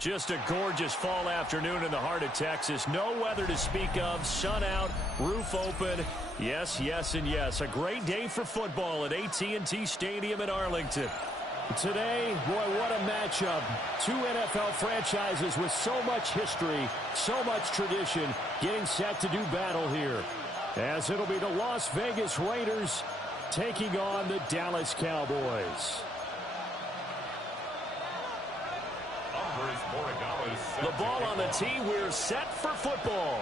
Just a gorgeous fall afternoon in the heart of Texas. No weather to speak of. Sun out, roof open. Yes, yes, and yes. A great day for football at AT&T Stadium in Arlington. Today, boy, what a matchup. Two NFL franchises with so much history, so much tradition, getting set to do battle here. As it'll be the Las Vegas Raiders taking on the Dallas Cowboys. The ball on the tee. We're set for football.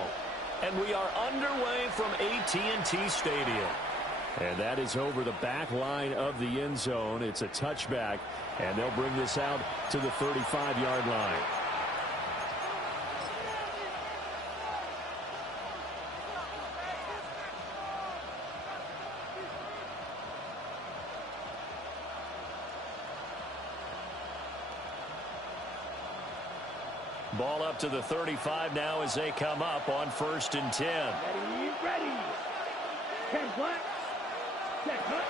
And we are underway from AT&T Stadium. And that is over the back line of the end zone. It's a touchback. And they'll bring this out to the 35-yard line. Ball up to the 35 now as they come up on 1st and 10. Ready. 10 black. 10 hut.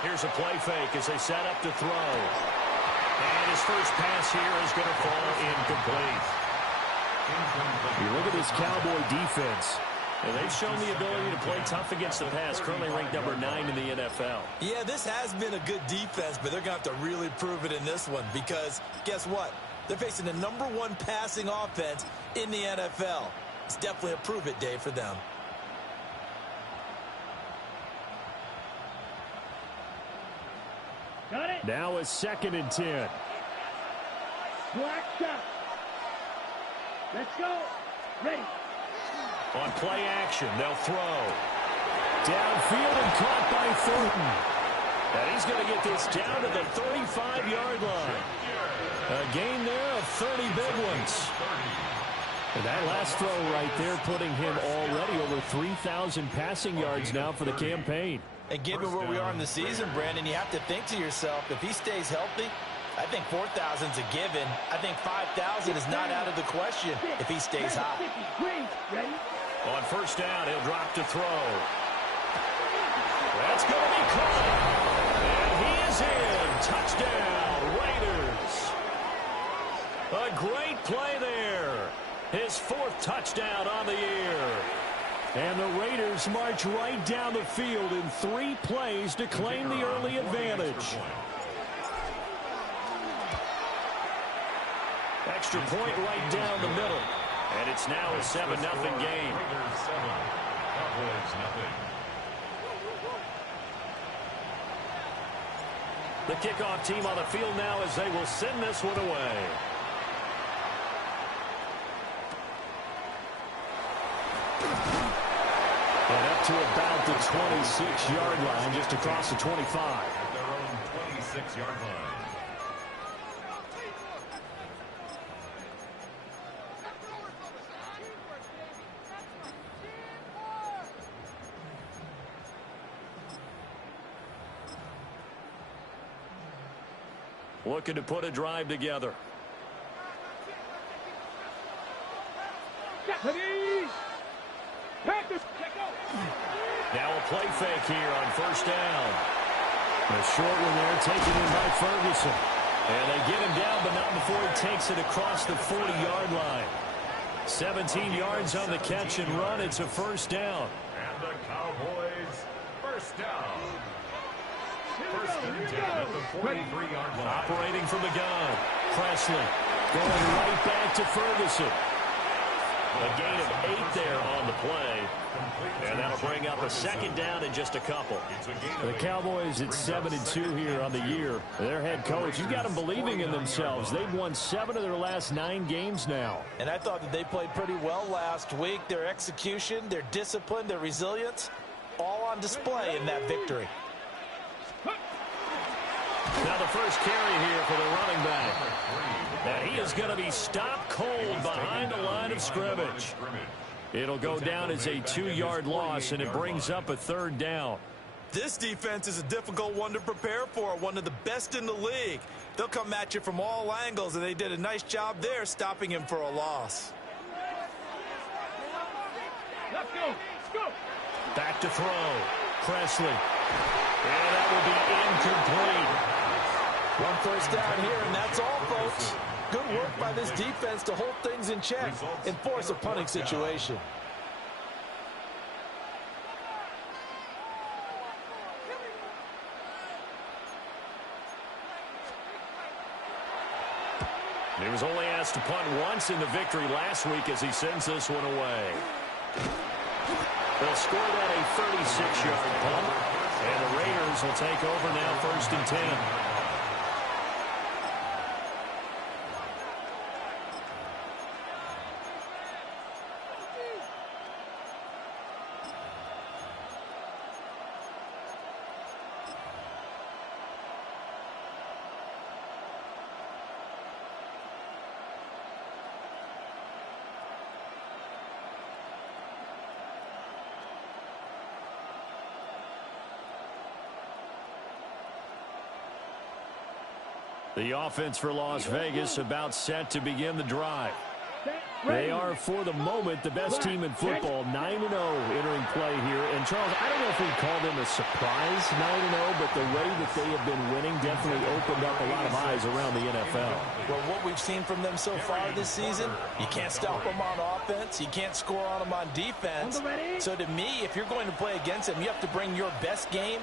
Here's a play fake as they set up to throw. And his first pass here is going to fall incomplete. You look at this Cowboy defense. And they've shown the ability to play tough against the pass, currently ranked number 9 in the NFL. Yeah, this has been a good defense, but they're going to have to really prove it in this one because guess what? They're facing the #1 passing offense in the NFL. It's definitely a prove-it day for them. Got it. Now it's 2nd and 10. Black shot. Let's go. Ready. On play action, they'll throw. Downfield and caught by Thornton. And he's going to get this down to the 35-yard line. A gain there of 30 big ones. And that last throw right there putting him already over 3,000 passing yards now for the campaign. And given where we are in the season, Brandon, you have to think to yourself, if he stays healthy, I think 4,000 is a given. I think 5,000 is not out of the question if he stays hot. On 1st down, he'll drop to throw. That's going to be caught. And he is in. Touchdown, Raiders. A great play there. His 4th touchdown on the year. And the Raiders march right down the field in 3 plays to claim the early advantage. Extra point right down the middle. And it's now a 7-0 game. The kickoff team on the field now as they will send this one away. And up to about the 26-yard line, just across the 25. At their own 26-yard line. Looking to put a drive together. Now a play fake here on 1st down. A short one there taken in by Ferguson. And they get him down, but not before he takes it across the 40-yard line. 17 yards on the catch and run. It's a 1st down. And the Cowboys, 1st down. 1st and 10 at the 43-yard line. Operating from the gun. Presley going right back to Ferguson. A gain of 8 there on the play. And that'll bring up a 2nd down in just a couple. The Cowboys at 7-2 here on the year. Their head coach, you got them believing in themselves. They've won 7 of their last 9 games now. And I thought that they played pretty well last week. Their execution, their discipline, their resilience, all on display in that victory. Now the first carry here for the running back. And he is going to be stopped cold behind the line of scrimmage. It'll go down as a 2-yard loss, and it brings up a 3rd down. This defense is a difficult one to prepare for, one of the best in the league. They'll come at you from all angles, and they did a nice job there stopping him for a loss. Let's go. Let's go. Back to throw. Presley. And that will be incomplete. 1 first down here, and that's all, folks. Good work by this defense to hold things in check and force a punting situation. He was only asked to punt once in the victory last week as he sends this one away. They'll score that a 36-yard punt, and the Raiders will take over now 1st and 10. The offense for Las Vegas about set to begin the drive. They are, for the moment, the best team in football, 9-0 entering play here. And, Charles, I don't know if we'd call them a surprise 9-0, but the way that they have been winning definitely opened up a lot of eyes around the NFL. Well, what we've seen from them so far this season, you can't stop them on offense. You can't score on them on defense. So, to me, if you're going to play against them, you have to bring your best game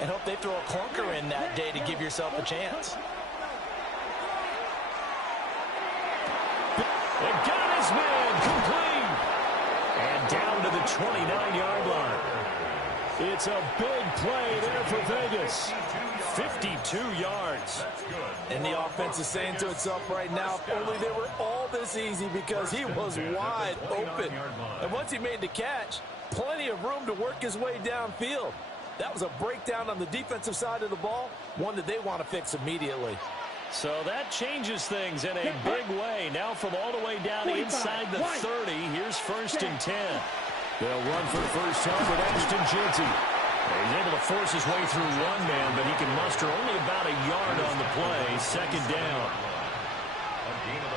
and hope they throw a clunker in that day to give yourself a chance. And got his man complete. And down to the 29-yard line. It's a big play there for Vegas. 52 yards. And the offense is saying to itself right now, if only they were all this easy, because he was wide open. And once he made the catch, plenty of room to work his way downfield. That was a breakdown on the defensive side of the ball, one that they want to fix immediately. So that changes things in a big way. Now from all the way down inside the 30, here's 1st and 10. They'll run for first down with Ashton Jeanty. He's able to force his way through one man, but he can muster only about a yard on the play. 2nd down.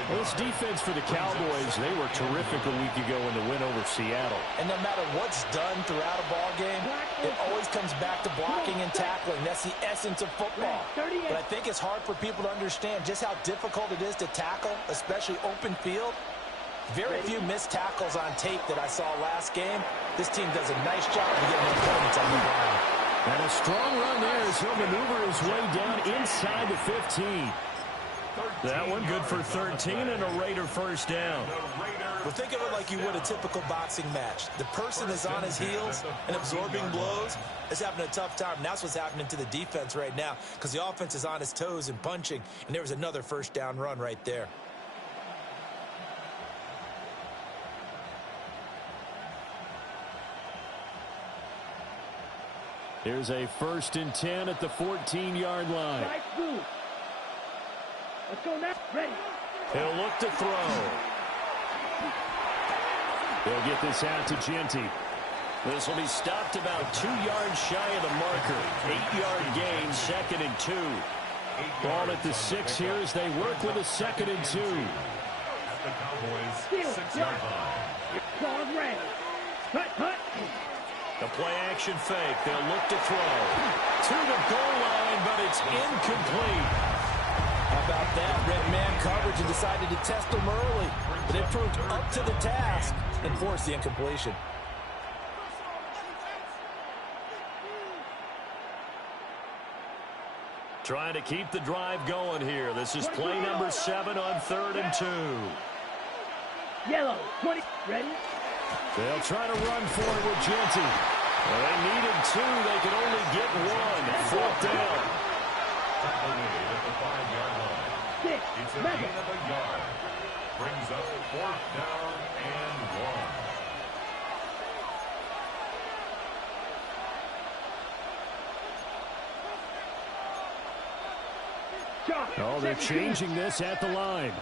Well, this defense for the Cowboys, they were terrific a week ago in the win over Seattle. And no matter what's done throughout a ball game, it always comes back to blocking and tackling. That's the essence of football. But I think it's hard for people to understand just how difficult it is to tackle, especially open field. Very few missed tackles on tape that I saw last game. This team does a nice job of getting their opponents on the ground. And a strong run there as he'll maneuver his way down inside the 15. That one good for 13 and a Raider first down. Well, think of it like you would a typical boxing match. The person is on his heels and absorbing blows is having a tough time. And that's what's happening to the defense right now, because the offense is on his toes and punching. And there was another first down run right there. Here's a 1st and 10 at the 14-yard line. Let's go now. Ready. He'll look to throw. They'll get this out to Jeanty. This will be stopped about 2 yards shy of the marker. 8-yard gain, 2nd and 2. Ball at the 6 here as they work with a 2nd and 2. At the Cowboys' 6-yard line. Ball ready. Hut. The play action fake. They'll look to throw. To the goal line, but it's incomplete. How about that? Red man coverage and decided to test them early. But it proved up to the task and forced the incompletion. Trying to keep the drive going here. This is play number 7 on 3rd and 2. Yellow. 20. Ready. They'll try to run for it with Jeanty. Well, they needed 2. They could only get 1. 4th down. At the 5-yard line. It's a gain of a yard. Brings up 4th down and 1. Oh, they're changing this at the line.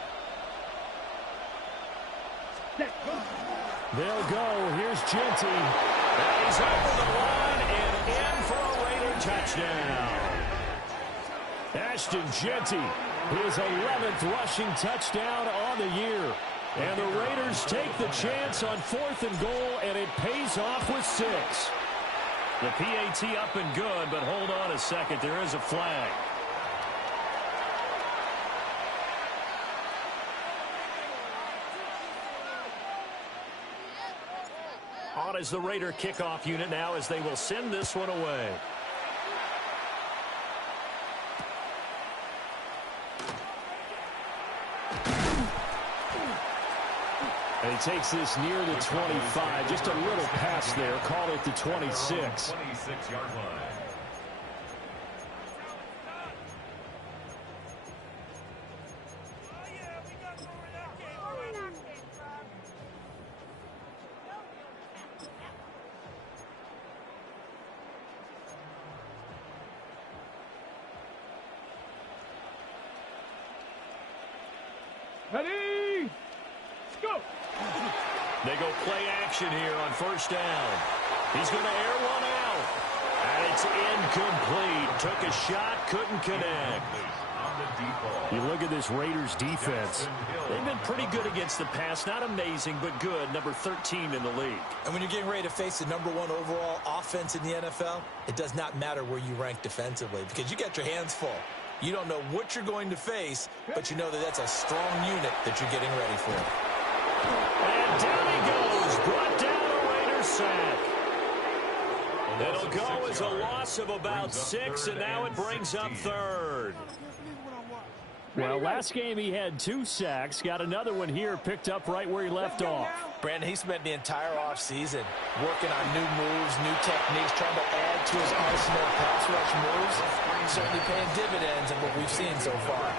They'll go. Here's Jeanty. And he's over the line and in for a Raider touchdown. Ashton Jeanty, his 11th rushing touchdown on the year. And the Raiders take the chance on 4th and goal, and it pays off with 6. The PAT up and good, but hold on a second. There is a flag. On is the Raider kickoff unit now as they will send this one away. And he takes this near the 25. Just a little pass there. Call it the 26. 26-yard line. Ready? Go! They go play action here on first down. He's going to air one out. And it's incomplete. Took a shot, couldn't connect. You look at this Raiders defense. They've been pretty good against the pass. Not amazing, but good. Number 13 in the league. And when you're getting ready to face the #1 overall offense in the NFL, it does not matter where you rank defensively because you got your hands full. You don't know what you're going to face, but you know that that's a strong unit that you're getting ready for. And down he goes. Brought down a Raiders sack. It'll go as a loss of about 6, and now it brings up third. Well, last game he had 2 sacks. Got another one here, picked up right where he left off. Brandon, he spent the entire offseason working on new moves, new techniques, trying to add to his arsenal of pass rush moves. Certainly paying dividends in what we've seen so far.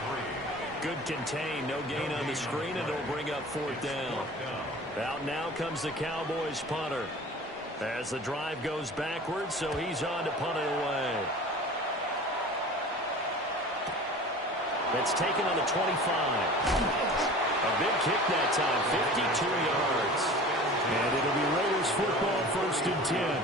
Good contain, no gain on the screen, and it'll bring up 4th down. Out now comes the Cowboys punter. As the drive goes backwards, so he's on to punt it away. It's taken on the 25. A big kick that time, 52 yards. And it'll be Raiders football, 1st and 10.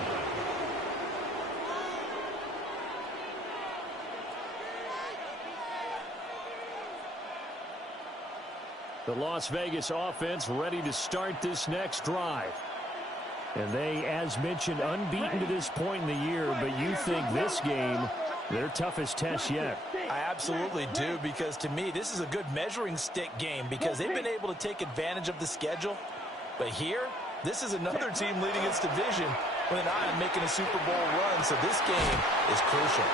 The Las Vegas offense ready to start this next drive. And they, as mentioned, unbeaten to this point in the year, but you think this game, their toughest test yet. I absolutely do, because to me, this is a good measuring stick game because they've been able to take advantage of the schedule. But here, this is another team leading its division with an eye on making a Super Bowl run, so this game is crucial.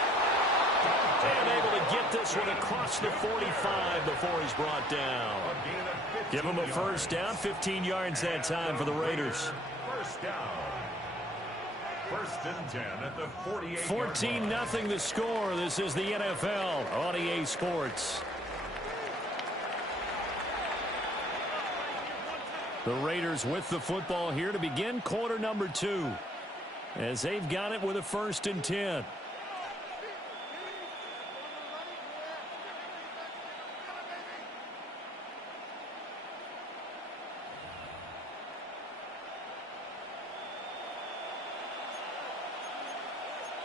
And able to get this one across the 45 before he's brought down. Give him a first down, 15 yards that time for the Raiders. First down. 1st and 10 at the 48. 14-0 the score. This is the NFL on EA Sports. The Raiders with the football here to begin quarter number 2. As they've got it with a 1st and 10.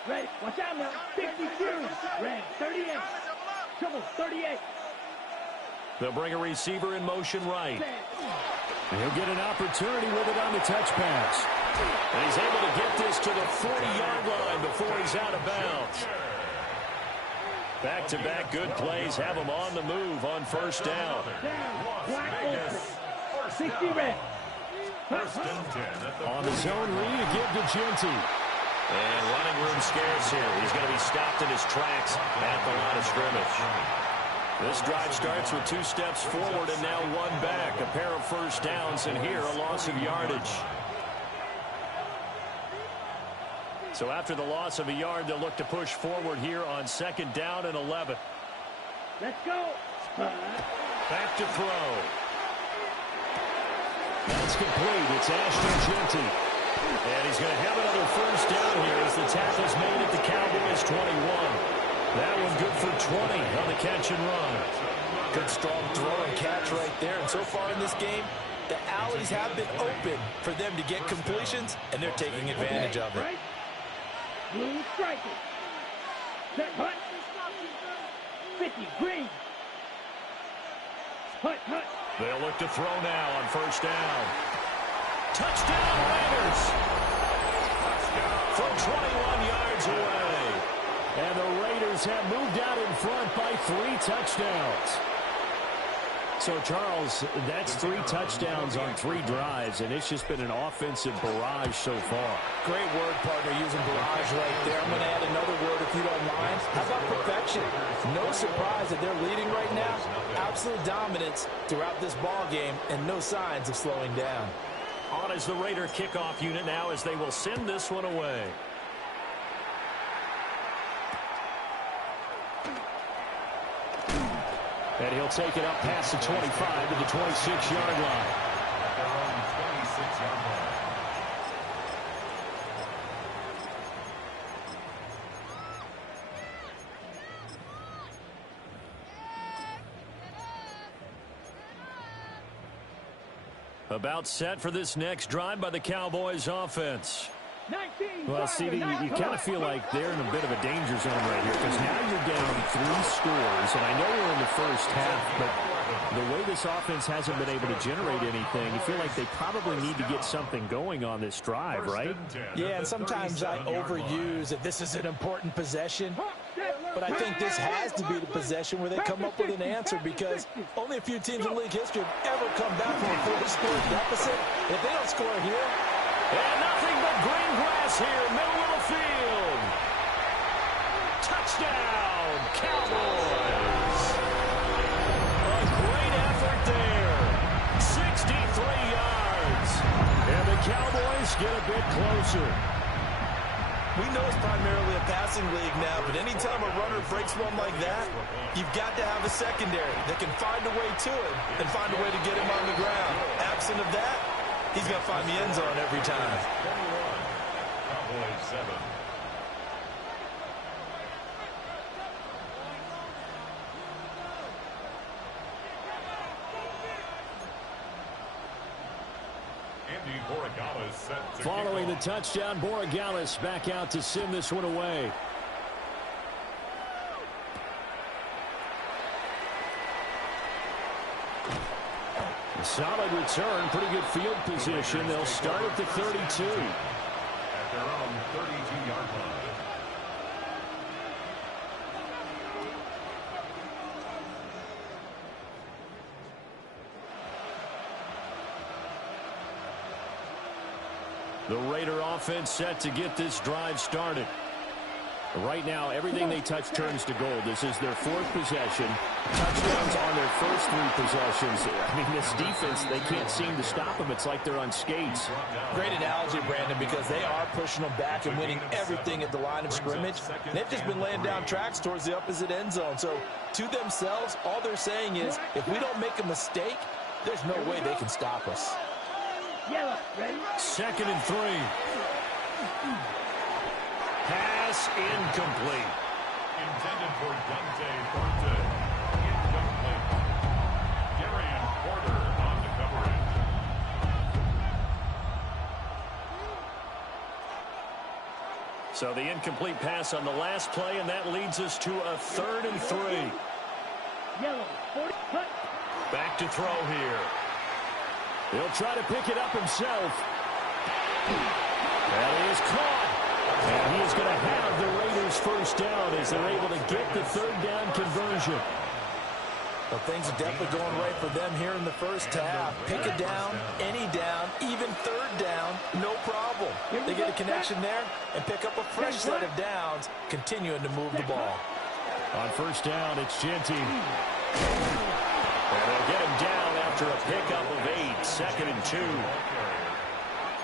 Ready. Watch out now. 52. Red. 38. Trouble. 38. They'll bring a receiver in motion right. He'll get an opportunity with it on the touch pass. And he's able to get this to the 40-yard line before he's out of bounds. Back-to-back good plays have him on the move on first down. Black open. 60 red. On the zone read, a give to Genty. And running room scarce here. He's going to be stopped in his tracks at the line of scrimmage. This drive starts with 2 steps forward and now 1 back. A pair of first downs, and here a loss of yardage. So after the loss of a yard, they'll look to push forward here on 2nd down and 11. Let's go. Back to throw. That's complete. It's Ashton Genty. And he's going to have another first down here as the tackle's made at the Cowboys 21. That one good for 20 on the catch and run. Good strong throw and catch right there. And so far in this game, the alleys have been open for them to get completions, and they're taking advantage of it. Blue striker. Set hut. 50 green. Hut. They'll look to throw now on first down. Touchdown Raiders! From 21 yards away. And the Raiders have moved out in front by 3 touchdowns. So, Charles, that's 3 touchdowns on 3 drives, and it's just been an offensive barrage so far. Great word, partner, using barrage right there. I'm going to add another word, if you don't mind. How about perfection? No surprise that they're leading right now. Absolute dominance throughout this ball game, and no signs of slowing down. On is the Raider kickoff unit now as they will send this one away. And he'll take it up past the 25 to the 26-yard line. At their own 26-yard line. About set for this next drive by the Cowboys offense. 19. Well, CD, you kind of feel like they're in a bit of a danger zone right here because now you're down 3 scores, and I know we're in the first half, but the way this offense hasn't been able to generate anything, you feel like they probably need to get something going on this drive, right? Yeah, and sometimes I overuse that this is an important possession, but I think this has to be the possession where they come up with an answer because only a few teams in league history have ever come back from a 4-score deficit. If they don't score here, and nothing but green grass here, middle of the field. Touchdown, Cowboys. A great effort there. 63 yards. And the Cowboys get a bit closer. we know it's primarily a passing league now, but anytime a runner breaks one like that, you've got to have a secondary that can find a way to it and find a way to get him on the ground. Absent of that, he's going to find the end zone every time. Cowboys 7. Following the touchdown, Borregales back out to send this one away. A solid return, pretty good field position. They'll start at the 32. At their own 32-yard line. The Raider offense set to get this drive started. Right now, everything they touch turns to gold. This is their fourth possession. Touchdowns on their first three possessions. I mean, this defense, they can't seem to stop them. It's like they're on skates. Great analogy, Brandon, because they are pushing them back and winning everything at the line of scrimmage. And they've just been laying down tracks towards the opposite end zone. So, to themselves, all they're saying is, if we don't make a mistake, there's no way they can stop us. Yellow, ready? 2nd and 3. Pass incomplete. Intended for Dante Thornton. Incomplete. Darian Porter on the coverage. So the incomplete pass on the last play, and that leads us to a 3rd and 3. Yellow, 40, cut. Back to throw here. He'll try to pick it up himself. And he is caught. And he is going to have the Raiders first down as they're able to get the 3rd down conversion. Well, things are definitely going right for them here in the first half. Pick a down, any down, even 3rd down, no problem. They get a connection there and pick up a fresh set of downs, continuing to move the ball. On first down, it's Genty. And they'll get him down after a pickup of 8, 2nd and 2.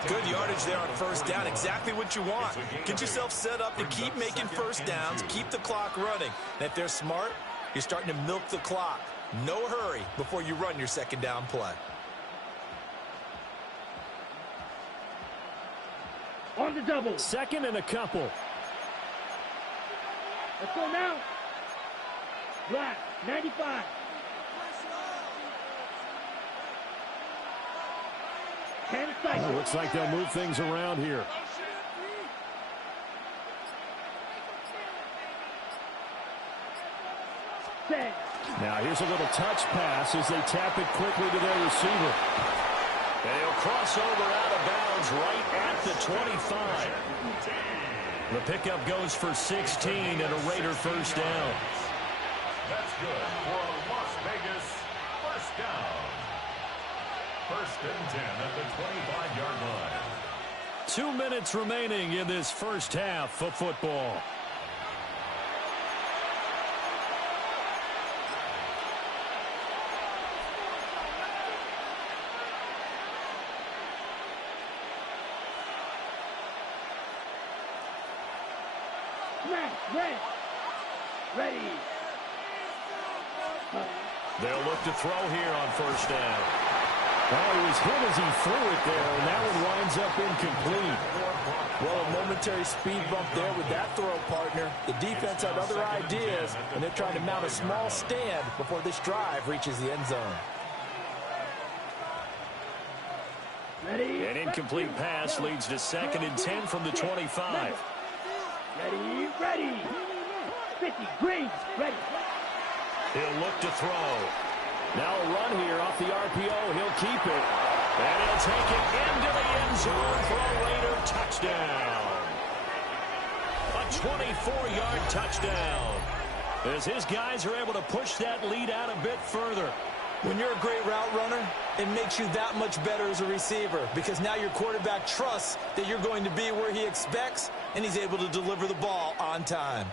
Good yardage there on first down, exactly what you want. Get yourself set up to keep making first downs, keep the clock running. And if they're smart, you're starting to milk the clock. No hurry before you run your 2nd down play. On the double. 2nd and a couple. Let's go now. Black, 95. Oh, looks like they'll move things around here. Now here's a little touch pass as they tap it quickly to their receiver. And he'll cross over out of bounds right at the 25. The pickup goes for 16 and a Raider first down. That's good for a Las Vegas first down. First and 10 at the 25-yard line. 2 minutes remaining in this first half of football. Ready. They'll look to throw here on first down. Oh, he was hit as he threw it there, and that one winds up incomplete. Well, a momentary speed bump there with that throw, partner. The defense had other ideas, and they're trying to mount a small stand before this drive reaches the end zone. Ready. An incomplete pass leads to 2nd and 10 from the 25. Ready. 50, green, ready. He'll look to throw. Now a run here off the RPO. He'll keep it. And he'll take it into the end zone for a Raider touchdown. A 24-yard touchdown. As his guys are able to push that lead out a bit further. When you're a great route runner, it makes you that much better as a receiver because now your quarterback trusts that you're going to be where he expects, and he's able to deliver the ball on time.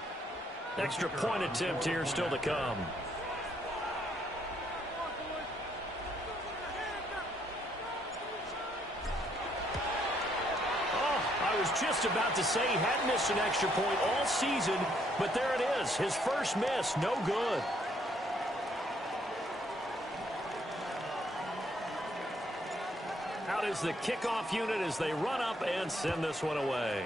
Extra point attempt here still to come. I was just about to say he hadn't missed an extra point all season, but there it is. His first miss, no good. Out is the kickoff unit as they run up and send this one away.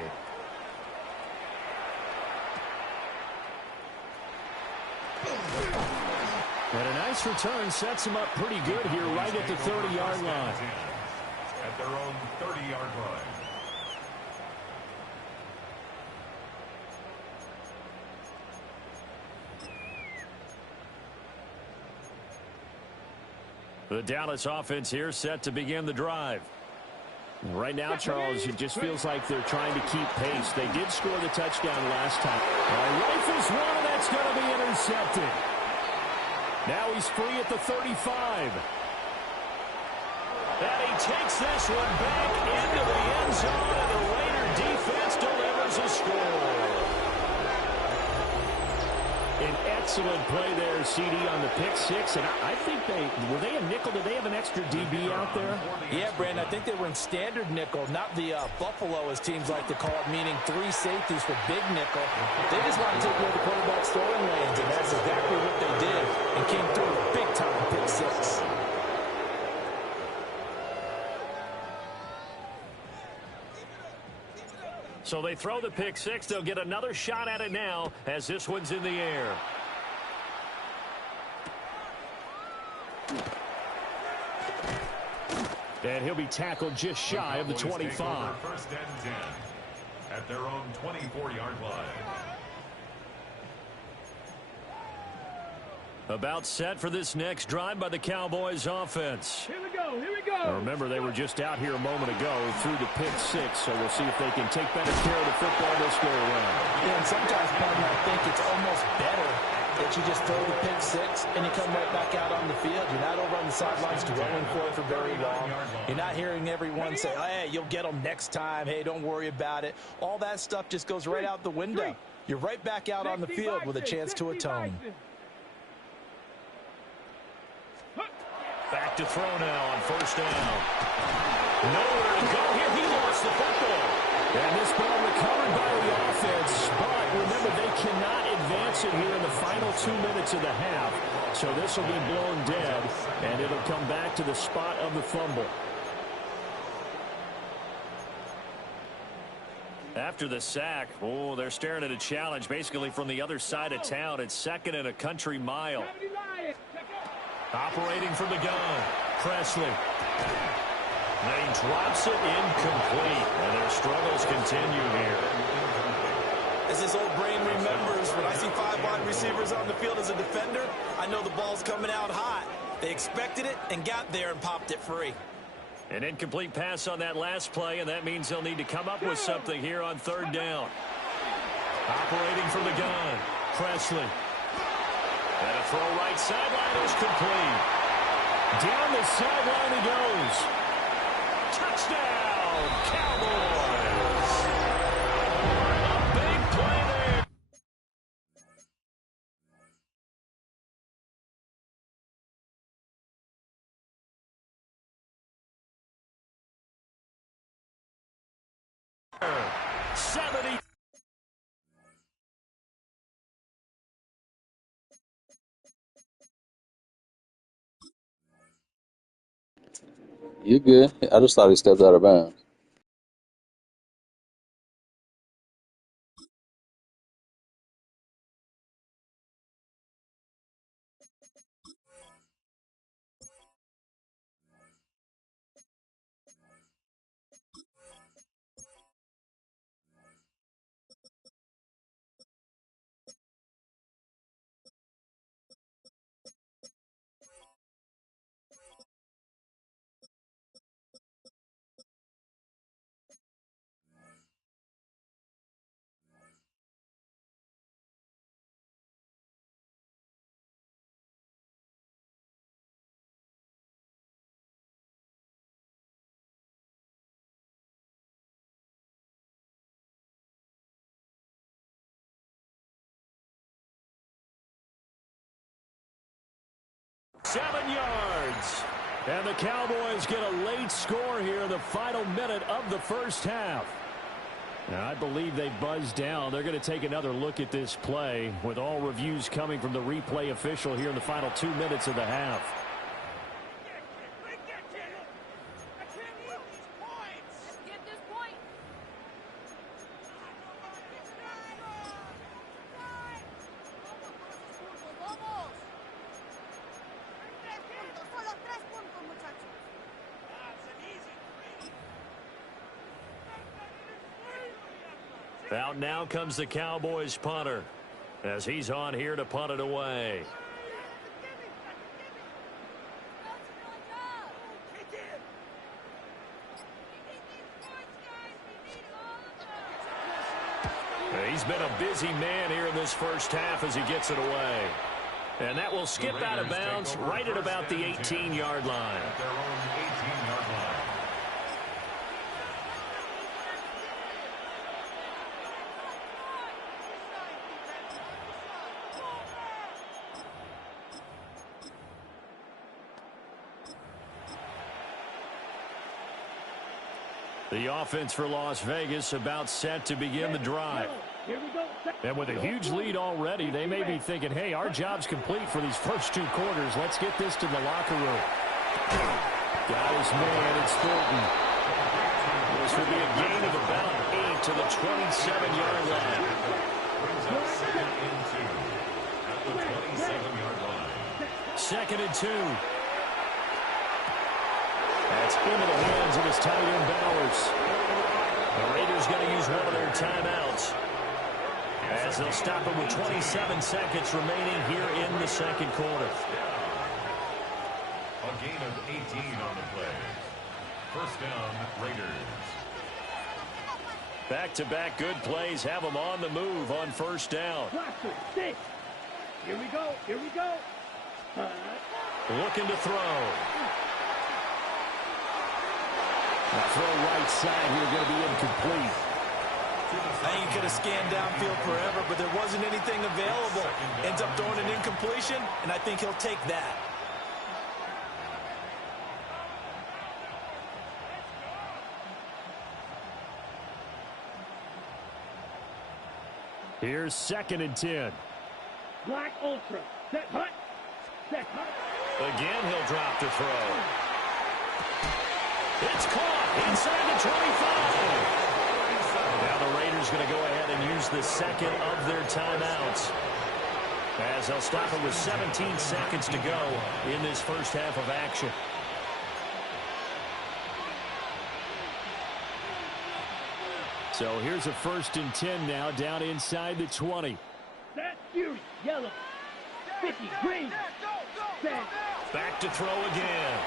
And a nice return sets him up pretty good here right at the 30-yard line. At their own 30-yard line. The Dallas offense here set to begin the drive. Right now, Charles, it just feels like they're trying to keep pace. They did score the touchdown last time. Rifles one, and that's going to be intercepted. Now he's free at the 35. And he takes this one back into the end zone, and the Raider defense delivers a score. An excellent play there, CD, on the pick six. And I think were they a nickel? Did they have an extra DB out there? Yeah, Brandon, I think they were in standard nickel, not the Buffalo, as teams like to call it, meaning 3 safeties for big nickel. They just want to take away the quarterback's throwing lanes, and that's exactly what they did, and came through a big-time pick six. So they throw the pick six. They'll get another shot at it now as this one's in the air. And he'll be tackled just shy of the 25. First and 10 at their own 24-yard line. About set for this next drive by the Cowboys offense. Here we go. Now remember, they were just out here a moment ago through the pick six, so we'll see if they can take better care of the football this go around. Yeah, and sometimes, partner, I think it's almost better that you just throw the pick six and you come right back out on the field. You're not over on the sidelines dwelling for it for very long. You're not hearing everyone say, hey, you'll get them next time. Hey, don't worry about it. All that stuff just goes right out the window. You're right back out on the field with a chance to atone. Back to throw now on first down. Nowhere to go here. He lost the football. And this ball recovered by the offense. But remember, they cannot advance it here in the final 2 minutes of the half. So this will be blown dead, and it'll come back to the spot of the fumble. After the sack, they're staring at a challenge basically from the other side of town. It's 2nd and a country mile. Operating from the gun, Presley. And he drops it incomplete. And their struggles continue here. As this old brain remembers, when I see 5 wide receivers on the field as a defender, I know the ball's coming out hot. They expected it and got there and popped it free. An incomplete pass on that last play, and that means they'll need to come up with something here on 3rd down. Operating from the gun, Presley. And a throw right sideline is complete. Down the sideline he goes. You good? I just thought he stepped out of bounds. Seven yards. And the Cowboys get a late score here in the final minute of the first half. Now, I believe they buzzed down. They're going to take another look at this play with all reviews coming from the replay official here in the final 2 minutes of the half. Out now comes the Cowboys punter as he's on here to punt it away. He's been a busy man here in this first half as he gets it away. And that will skip out of bounds right at about the 18-yard line. At their own 18-yard line. The offense for Las Vegas about set to begin the drive. And with a huge lead already, they may be thinking, hey, our job's complete for these first 2 quarters. Let's get this to the locker room. Got his man, it's Thornton. This will be a gain of about 8 to the 27-yard line. Brings up 2nd and 2 at the 27-yard line. 2nd and 2. That's into the hands of his tight end, Bowers. The Raiders going to use one of their timeouts as they'll stop it with 27 seconds remaining here in the second quarter. A gain of 18 on the play. First down, Raiders. Back-to-back good plays have them on the move on first down. Here we go. Here we go. Looking to throw. The throw right side here going to be incomplete. I think he could have scanned downfield forever, but there wasn't anything available. Ends up throwing an incompletion, and I think he'll take that. Here's 2nd and 10. Black Ultra. Set hut. Set hut. Again, he'll drop to throw. It's caught inside the 25. Now the Raiders going to go ahead and use the second of their timeouts as they'll stop it with 17 seconds to go in this first half of action. So here's a 1st and 10 now down inside the 20. That's Fury. Yellow. 50. Green. Set. Back to throw again.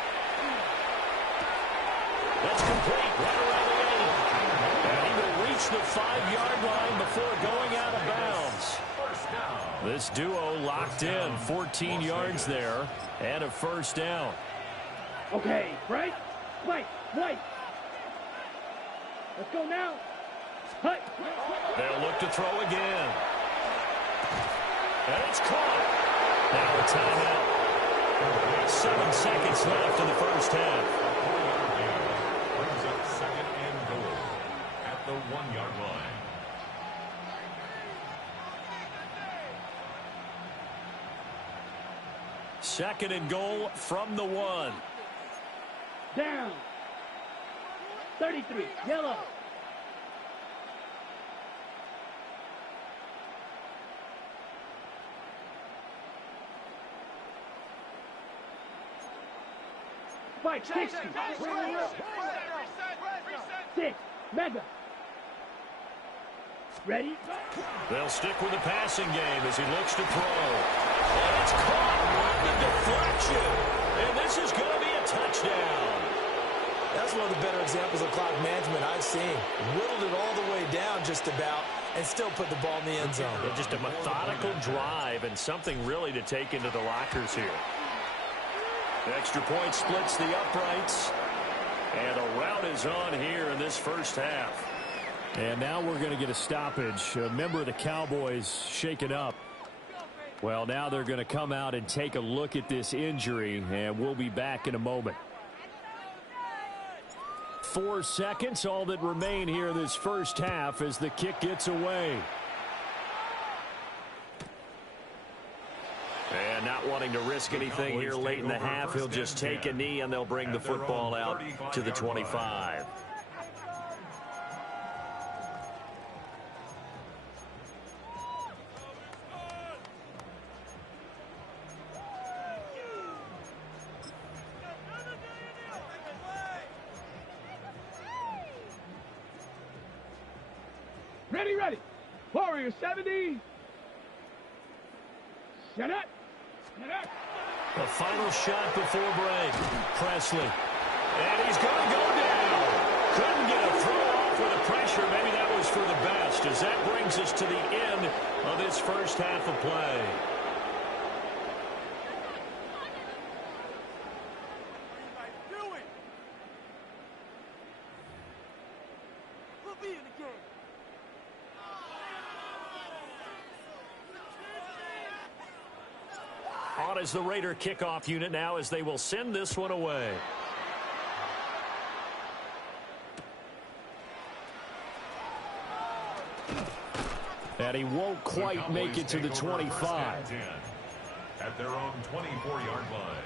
That's complete right around the 8. And he will reach the 5-yard line before going out of bounds. This duo locked in 14 yards there and a first down. Okay, right? White. Let's go now. Hut. They'll look to throw again. And it's caught. Now a timeout. 7 seconds left in the first half. Brings up 2nd and goal at the 1-yard line. Second and goal from the 1. Down. 33, yellow. Spike, 60. 6, mega. Ready? They'll stick with the passing game as he looks to throw. And it's caught on the deflection. And this is going to be a touchdown. That's one of the better examples of clock management I've seen. Whittled it all the way down just about and still put the ball in the end zone. Yeah, just a methodical drive and something really to take into the lockers here. The extra point splits the uprights. And a rout is on here in this first half. And now we're going to get a stoppage. A member of the Cowboys shaken up. Well, now they're going to come out and take a look at this injury, and we'll be back in a moment. 4 seconds, all that remain here in this first half as the kick gets away. And not wanting to risk anything here late in the half, he'll just take a knee and they'll bring the football out to the 25. Ready, ready. Warrior 70. Shut up. Shut up. The final shot before break. Presley. And he's going to go down. Couldn't get a throw off with the pressure. Maybe that was for the best, as that brings us to the end of this first half of play. On as the Raider kickoff unit now as they will send this one away. And he won't quite make it to the 25. At their own 24-yard line.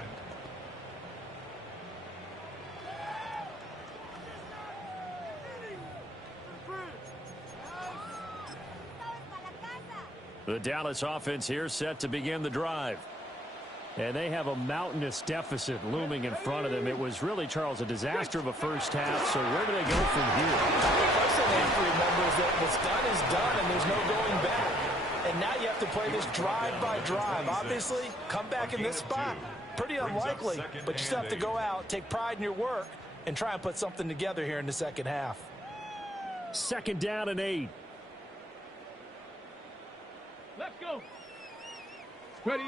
The Dallas offense here set to begin the drive. And they have a mountainous deficit looming in front of them. It was really, Charles, a disaster of a first half. So where do they go from here? The first thing they have to remember is that what's done is done, and there's no going back. And now you have to play this drive by drive. Obviously, come back in this spot. Pretty unlikely, but you still have to go out, take pride in your work, and try and put something together here in the second half. 2nd down and 8. Let's go. Ready.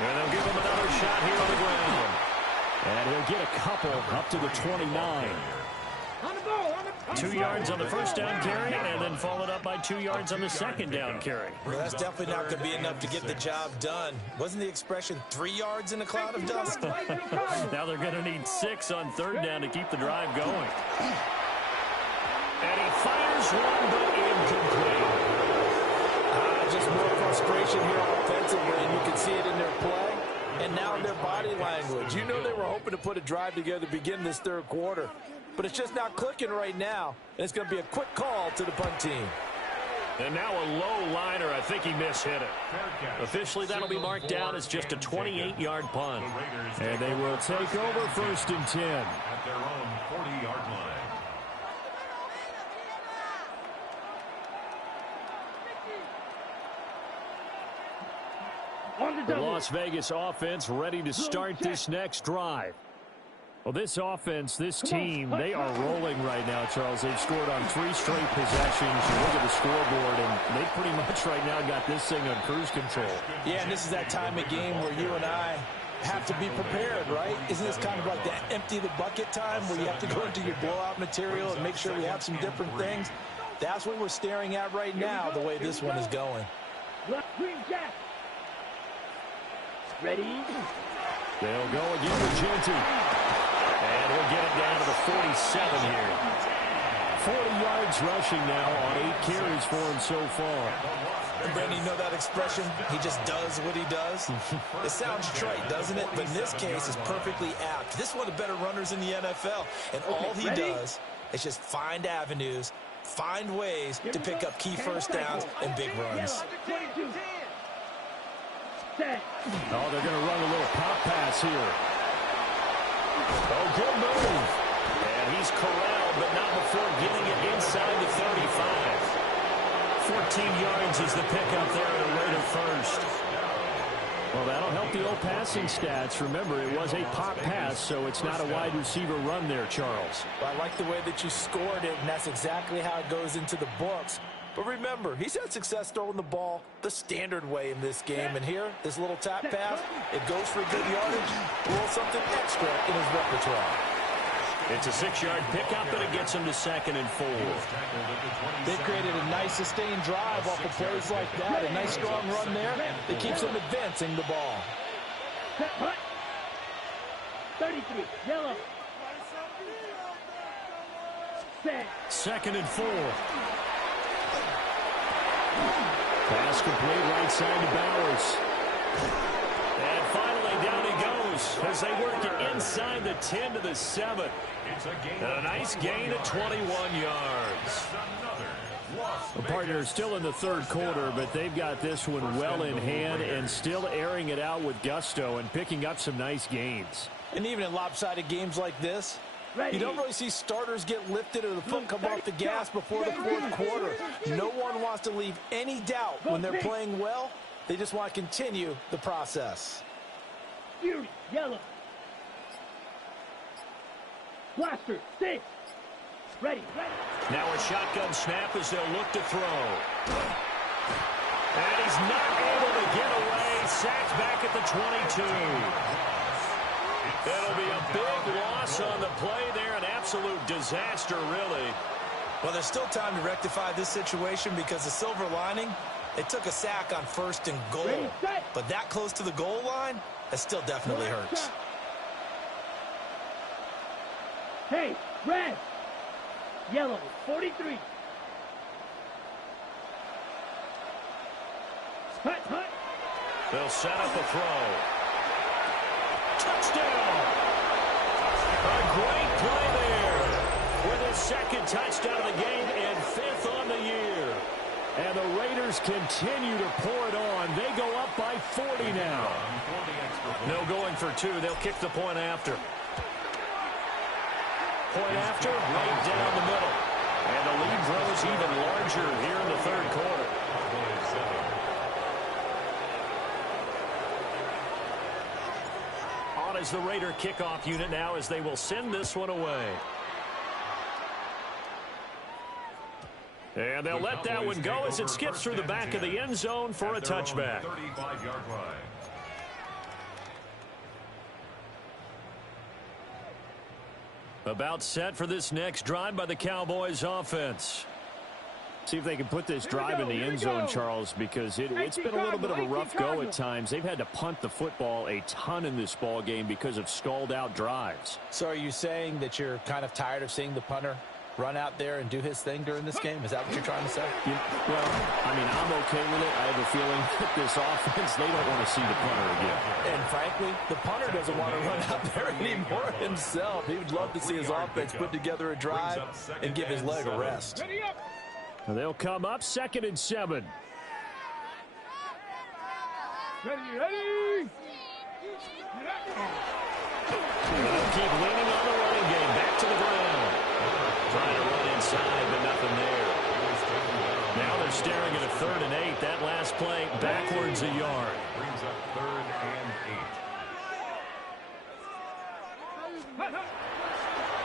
And they'll give him another shot here on the ground. And he'll get a couple up to the 29. On the ball, on the 2 yards on the first down carry, and then followed up by 2 yards on the second down carry. Well, that's definitely not going to be enough to get the job done. Wasn't the expression 3 yards in a cloud of dust? Now they're going to need 6 on 3rd down to keep the drive going. And he fires one, but incomplete. Just more frustration here offensively, and you can see it in their play and now in their body language. You know they were hoping to put a drive together to begin this 3rd quarter, but it's just not clicking right now, and it's going to be a quick call to the punt team. And now a low liner. I think he mishit it. Officially, that'll be marked down as just a 28-yard punt. And they will take over 1st and 10. At their own 40-yard line. The Las Vegas offense ready to start this next drive. Well, this offense, this team, they are rolling right now, Charles. They've scored on 3 straight possessions. You look at the scoreboard, and they pretty much right now got this thing on cruise control. Yeah, and this is that time of game where you and I have to be prepared, right? Isn't this kind of like the empty the bucket time where you have to go into your blowout material and make sure we have some different things? That's what we're staring at right now, the way this one is going. Green jack. Ready? They'll go again with Genty. And he'll get it down to the 47 here. 40 yards rushing now on 8 carries for him so far. And Brandon, you know that expression? He just does what he does. It sounds trite, doesn't it? But in this case, it's perfectly apt. This is one of the better runners in the NFL. And all he does is just find avenues, find ways to pick up key first downs and big runs. Oh, they're going to run a little pop pass here. Oh, good move. And he's corralled, but not before getting it inside the 35. 14 yards is the pickup there at a rate of first. Well, that'll help the old passing stats. Remember, it was a pop pass, so it's not a wide receiver run there, Charles. Well, I like the way that you scored it, and that's exactly how it goes into the books. But remember, he's had success throwing the ball the standard way in this game. And here, this little tap pass, it goes for good yardage, a little something extra in his repertoire. It's a 6-yard pickup, and it gets him to 2nd and 4. They've created a nice sustained drive off of plays like that. A nice strong run there that keeps them advancing the ball. 33, yellow. 2nd and 4. Pass complete right side to Bowers. And finally down he goes as they work it inside the 10 to the 7. And a nice gain of 21 yards. The partner still in the third quarter, but they've got this one well in hand and still airing it out with gusto and picking up some nice gains. And even in lopsided games like this, you don't really see starters get lifted or the foot come off the gas before the fourth quarter. No one wants to leave any doubt when they're playing well. They just want to continue the process. Fury, yellow. Blaster, 6. Ready. Now a shotgun snap as they'll look to throw. And he's not able to get away. Sacked back at the 22. It'll be a big loss on the play there. An absolute disaster, really. Well, there's still time to rectify this situation because the silver lining, they took a sack on 1st and goal. But that close to the goal line, that still definitely hurts. Hey, red. Yellow, 43. Hut. They'll set up a throw. Touchdown! A great play there with his 2nd touchdown of the game and 5th on the year. And the Raiders continue to pour it on. They go up by 40 now. No going for 2. They'll kick the point after. Point after, right down the middle. And the lead grows even larger here in the third quarter. On is the Raider kickoff unit now as they will send this one away. And they'll let that one go as it skips through the back of the end zone for a touchback. 35-yard line. About set for this next drive by the Cowboys offense. See if they can put this drive in the end zone, Charles, because it's been a little bit of a rough go at times. They've had to punt the football a ton in this ball game because of stalled out drives. So are you saying that you're kind of tired of seeing the punter run out there and do his thing during this game? Is that what you're trying to say? Well, I mean, I'm okay with it. I have a feeling that this offense, they don't want to see the punter again. And frankly, the punter doesn't want to run out there anymore himself. He would love to see his offense put together a drive and give his leg a rest. They'll come up 2nd and 7. Ready. They'll keep leaning on the running game. Back to the ground. Trying to run inside, but nothing there. Now they're staring at a 3rd and 8. That last play backwards a yard. Brings up 3rd and 8.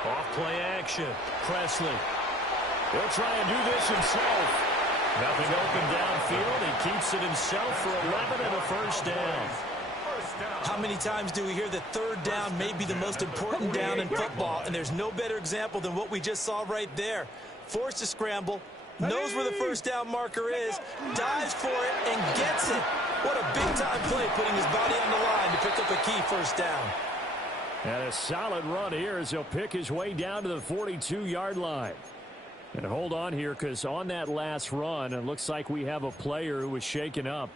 Off play action. Presley. He'll try and do this himself. Nothing open downfield. He keeps it himself for 11 and a first down. How many times do we hear that 3rd down may be the most important down in football, and there's no better example than what we just saw right there. Forced to scramble, knows where the 1st down marker is, dives for it, and gets it. What a big-time play, putting his body on the line to pick up a key 1st down. And a solid run here as he'll pick his way down to the 42-yard line. And hold on here, because on that last run, it looks like we have a player who was shaken up.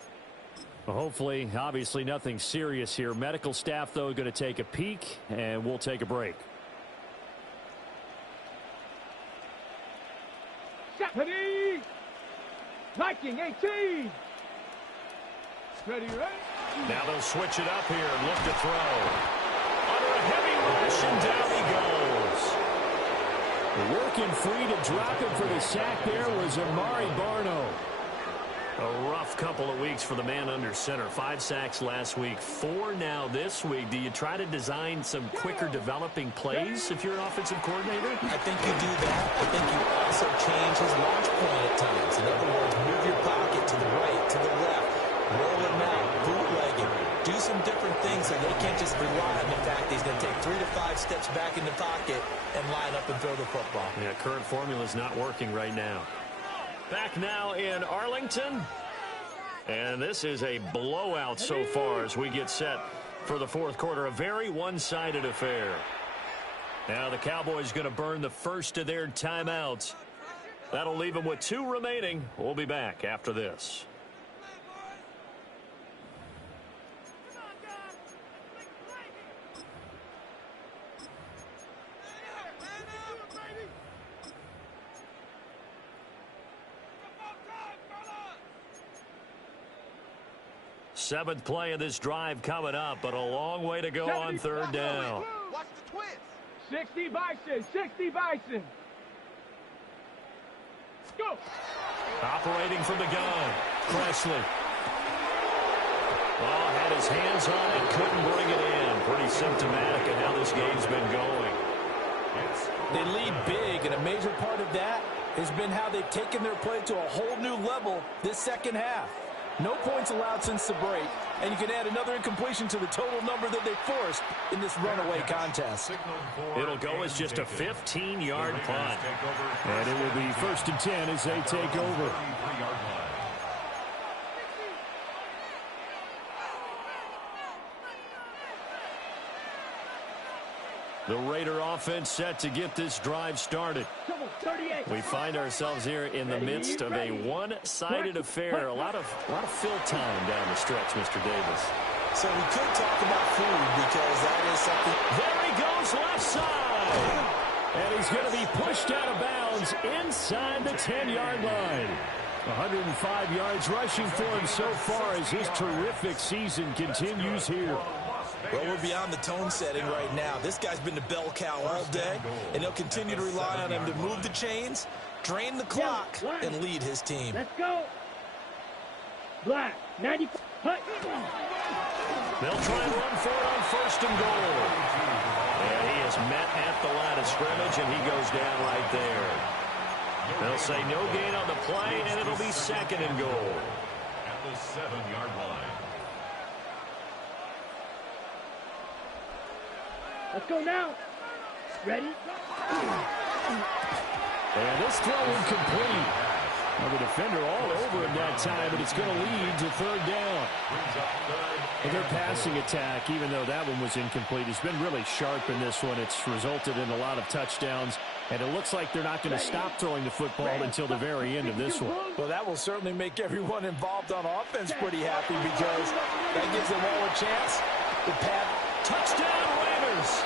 Well, hopefully, obviously nothing serious here. Medical staff, though, going to take a peek, and we'll take a break. Ready. Viking 18. Ready, right? Now they'll switch it up here and look to throw. Under a heavy rush, and down he goes. Working free to drop him for the sack there was Amari Barno. A rough couple of weeks for the man under center. 5 sacks last week, 4 now this week. Do you try to design some quicker developing plays if you're an offensive coordinator? I think you do that. I think you also change his launch point at times. In other words, move your pocket to the right, to the left, roll him out, bootleg him. Do some different things so they can't just rely on the fact that he's going to take 3 to 5 steps back in the pocket and line up and throw the football. Yeah, current formula is not working right now. Back now in Arlington. And this is a blowout so far as we get set for the fourth quarter. A very one-sided affair. Now the Cowboys going to burn the first of their timeouts. That'll leave them with 2 remaining. We'll be back after this. Seventh play of this drive coming up, but a long way to go on third down. Watch the twist. 60 Bison, 60 Bison. Go. Operating from the gun, Presley. Oh, had his hands on it, couldn't bring it in. Pretty symptomatic of how this game's been going. They lead big, and a major part of that has been how they've taken their play to a whole new level this second half. No points allowed since the break, and you can add another incompletion to the total number that they forced in this runaway contest. It'll go as just a 15-yard punt. And it will be 1st and 10 as they take over. The Raider offense set to get this drive started. We find ourselves here in the midst of a one-sided affair. A lot of fill time down the stretch, Mr. Davis. So we could talk about food because that is something. There he goes left side. And he's going to be pushed out of bounds inside the 10-yard line. 105 yards rushing for him so far as his terrific season continues here. Well, we're beyond the tone setting right now. This guy's been the bell cow all day, and they'll continue to rely on him to move the chains, drain the clock, and lead his team. Let's go. Black, 90. Hut. They'll try and run for it on 1st and goal. And he is met at the line of scrimmage, and he goes down right there. They'll say no gain on the play, and it'll be 2nd and goal. At the 7-yard line. Let's go now. Ready? And this throw incomplete. Well, the defender all over him that time, but it's going to lead to 3rd down. And their passing attack, even though that one was incomplete, has been really sharp in this one. It's resulted in a lot of touchdowns, and it looks like they're not going to stop throwing the football until the very end of this one. Well, that will certainly make everyone involved on offense pretty happy because that gives them all a chance to pad. Touchdown, Raiders!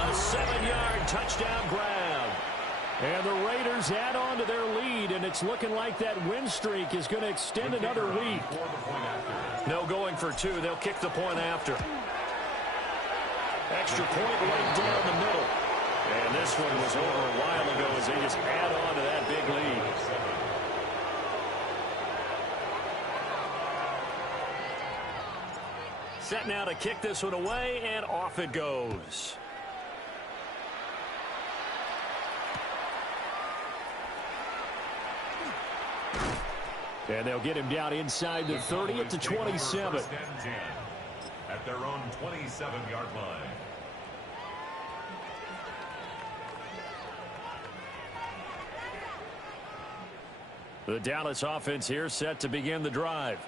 A 7-yard touchdown grab. And the Raiders add on to their lead, and it's looking like that win streak is going to extend another week. No going for 2. They'll kick the point after. Extra point right down the middle. And this one was over a while ago as they just add on to that big lead. Set now to kick this one away, and off it goes. And they'll get him down inside the 30 at the 27. At their own 27-yard line. The Dallas offense here set to begin the drive.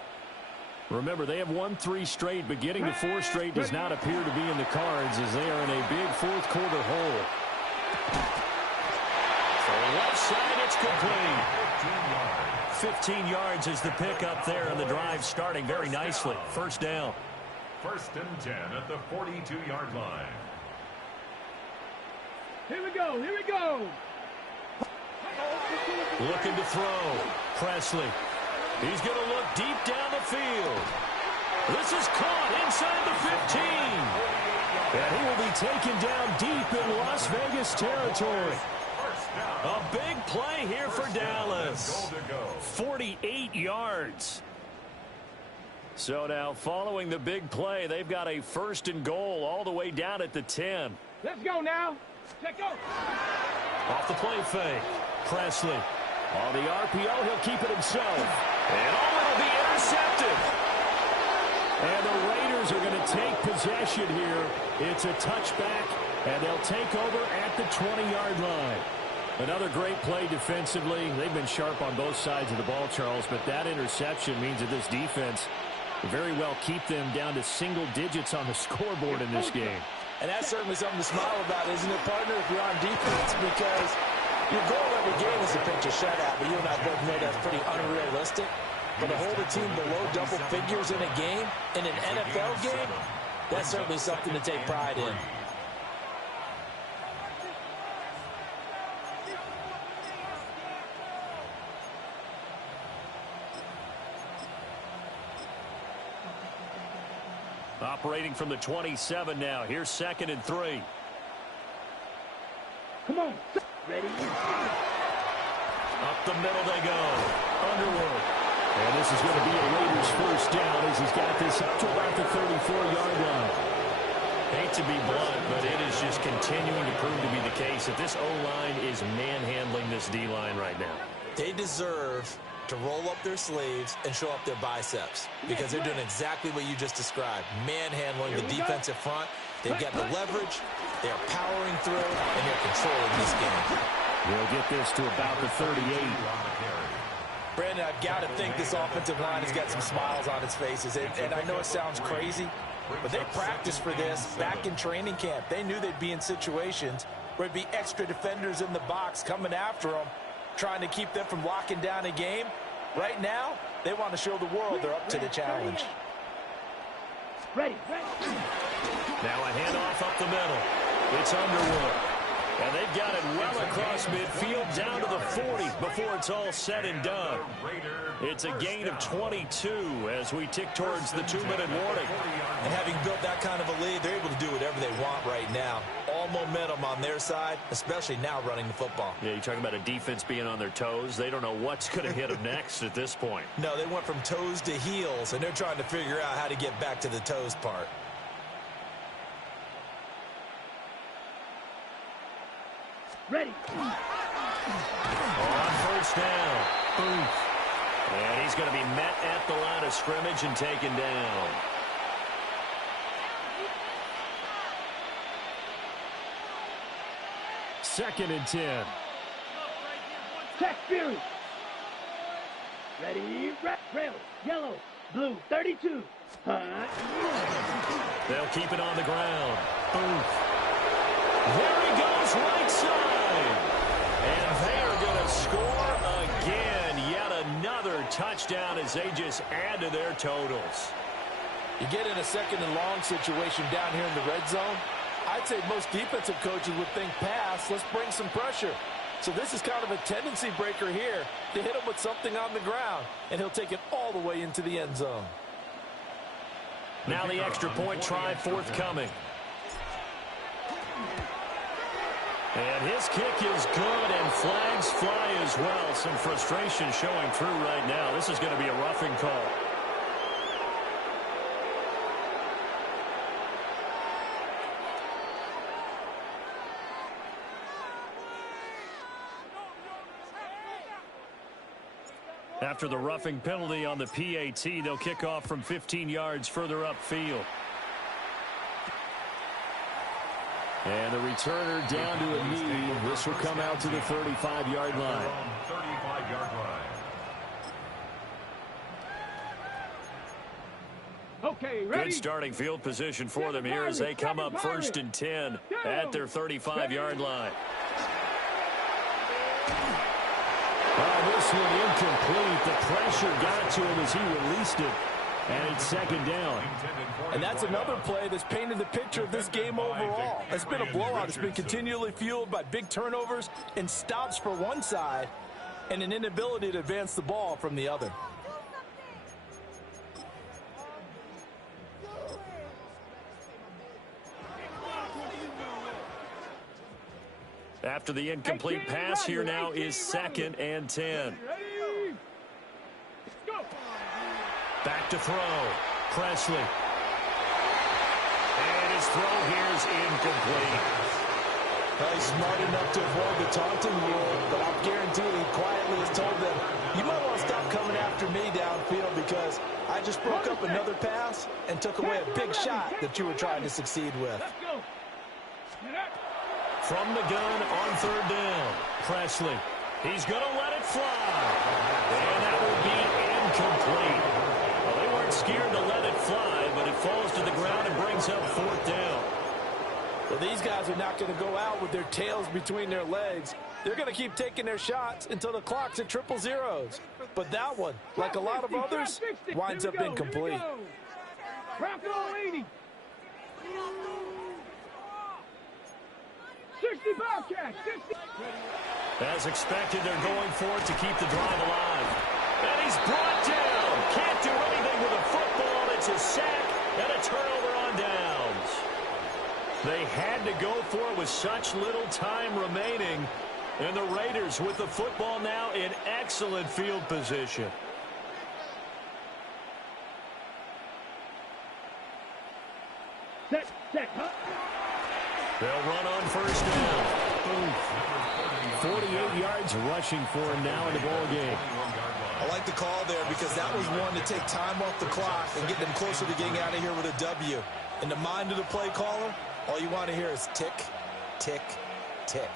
Remember, they have won 3 straight, but getting to 4 straight does not appear to be in the cards as they are in a big fourth quarter hole. complete. 15 yards is the pickup there, and the drive starting very nicely. First down. 1st and 10 at the 42-yard line. Here we go. Here we go. Looking to throw. Presley. He's going to look deep down the field. This is caught inside the 15. And he will be taken down deep in Las Vegas territory. A big play here for Dallas. 48 yards. So now following the big play, they've got a 1st and goal all the way down at the 10. Let's go now. Let's go. Off the play fake. Presley. On the RPO, he'll keep it himself. And it'll be intercepted. And the Raiders are going to take possession here. It's a touchback, and they'll take over at the 20-yard line. Another great play defensively. They've been sharp on both sides of the ball, Charles, but that interception means that this defense very well keep them down to single digits on the scoreboard in this game. And that's certainly something to smile about, isn't it, partner, if you're on defense? Because your goal every game is to pitch a shutout, but you and I both know that's pretty unrealistic. But to hold a team below double figures in a game, in an NFL game, that's certainly something to take pride in. Operating from the 27 now. Here's 2nd and 3. Come on. Ready? Up the middle they go. Underwood. And this is going to be a Raiders 1st down as he's got this up to about the 34-yard line. Hate to be blunt, but it is just continuing to prove to be the case that this O-line is manhandling this D-line right now. They deserve to roll up their sleeves and show up their biceps because they're doing exactly what you just described, manhandling the defensive front. They've got the leverage, they're powering through, and they're controlling this game. They'll get this to about the 38. Brandon, I've got to think this offensive line has got some smiles on its faces, and I know it sounds crazy, but they practiced for this back in training camp. They knew they'd be in situations where it'd be extra defenders in the box coming after them, trying to keep them from locking down a game. Right now, they want to show the world they're up to the challenge. Ready. Now a handoff up the middle. It's Underwood. And they've got it well across midfield down to the 40 before it's all said and done. It's a gain of 22 as we tick towards the 2-minute warning. And having built that kind of a lead, they're able to do whatever they want right now. All momentum on their side, especially now running the football. Yeah, you're talking about a defense being on their toes. They don't know what's going to hit them next at this point. No, they went from toes to heels, and they're trying to figure out how to get back to the toes part. Ready. On 1st down. Oof. And he's going to be met at the line of scrimmage and taken down. Second and 10. Check Fury. Ready. Rail. Yellow. Blue. 32. They'll keep it on the ground. Oof. There he goes, right side. And they are going to score again. Yet another touchdown as they just add to their totals. You get in a 2nd and long situation down here in the red zone. I'd say most defensive coaches would think pass. Let's bring some pressure. So this is kind of a tendency breaker here to hit him with something on the ground. And he'll take it all the way into the end zone. Now the extra point try forthcoming. And his kick is good, and flags fly as well. Some frustration showing through right now. This is going to be a roughing call. After the roughing penalty on the PAT, they'll kick off from 15 yards further upfield. And the returner down to a knee. This will come out to the 35-yard line. 35-yard line. Okay, ready? Good starting field position for them here as they come up 1st and 10 at their 35-yard line. Oh, this one incomplete. The pressure got to him as he released it. And it's second down. And that's another play that's painted the picture of this game overall. It's been a blowout. It's been continually fueled by big turnovers and stops for one side and an inability to advance the ball from the other. After the incomplete pass, here now is 2nd and 10. Back to throw. Presley. And his throw here is incomplete. Well, he's smart enough to avoid the taunting rule, but I'm guaranteed he quietly has told them, you might want to stop coming after me downfield because I just broke up another pass and took away a big shot that you were trying to succeed with. From the gun on 3rd down. Presley. He's going to let it fly. And that will be incomplete. Well, they weren't scared to let it fly, but it falls to the ground and brings up 4th down. Well, these guys are not going to go out with their tails between their legs. They're going to keep taking their shots until the clock's at 0-0. But that one, like a lot of others, winds up incomplete. 60 Bobcats, 60. As expected, they're going for it to keep the drive alive. And he's brought down. Can't do anything with a football. It's a sack and a turnover on downs. They had to go for it with such little time remaining. And the Raiders with the football now in excellent field position. Set, huh? They'll run on 1st down. Boom. 48 yards rushing for him now in the ball game. I like the call there because that was one to take time off the clock and get them closer to getting out of here with a W. In the mind of the play caller, all you want to hear is tick, tick, tick.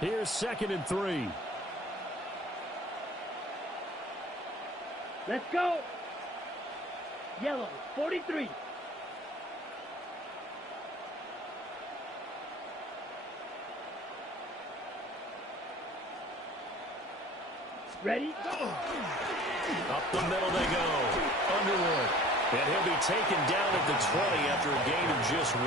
Here's 2nd and 3. Let's go. Yellow, 43. Ready? Go. Up the middle they go. Underwood. And he'll be taken down at the 20 after a gain of just 1.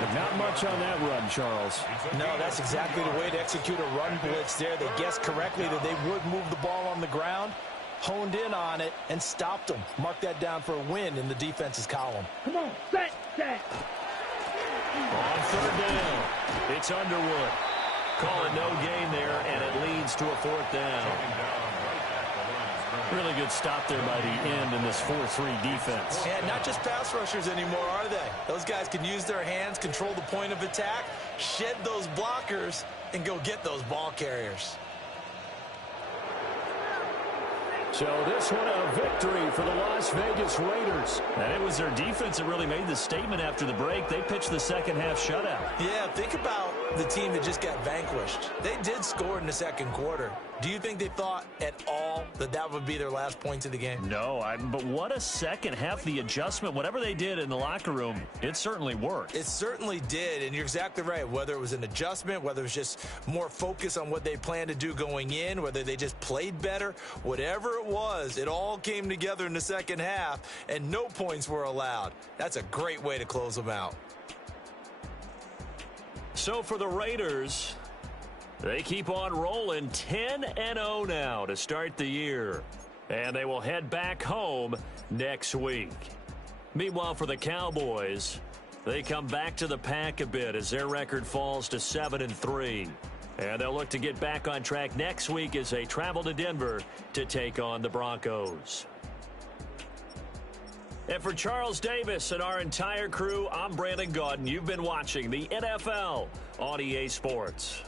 But not much on that run, Charles. No, that's exactly the way to execute a run blitz there. They guessed correctly that they would move the ball on the ground, honed in on it, and stopped them. Mark that down for a win in the defense's column. Come on, set. On 3rd down, it's Underwood. Call it no gain there, and it leads to a 4th down. Really good stop there by the end in this 4-3 defense. Yeah, not just pass rushers anymore, are they? Those guys can use their hands, control the point of attack, shed those blockers, and go get those ball carriers. So this one a victory for the Las Vegas Raiders. And it was their defense that really made the statement after the break. They pitched the second-half shutout. Yeah, think about the team that just got vanquished. They did score in the 2nd quarter. Do you think they thought at all that that would be their last points of the game? No, but what a second half. The adjustment, whatever they did in the locker room, it certainly worked. It certainly did, and you're exactly right. Whether it was an adjustment, whether it was just more focus on what they planned to do going in, whether they just played better, whatever it was, it all came together in the 2nd half, and no points were allowed. That's a great way to close them out. So for the Raiders, they keep on rolling 10-0 now to start the year. And they will head back home next week. Meanwhile, for the Cowboys, they come back to the pack a bit as their record falls to 7-3. And they'll look to get back on track next week as they travel to Denver to take on the Broncos. And for Charles Davis and our entire crew, I'm Brandon Gaudin. You've been watching the NFL on EA Sports.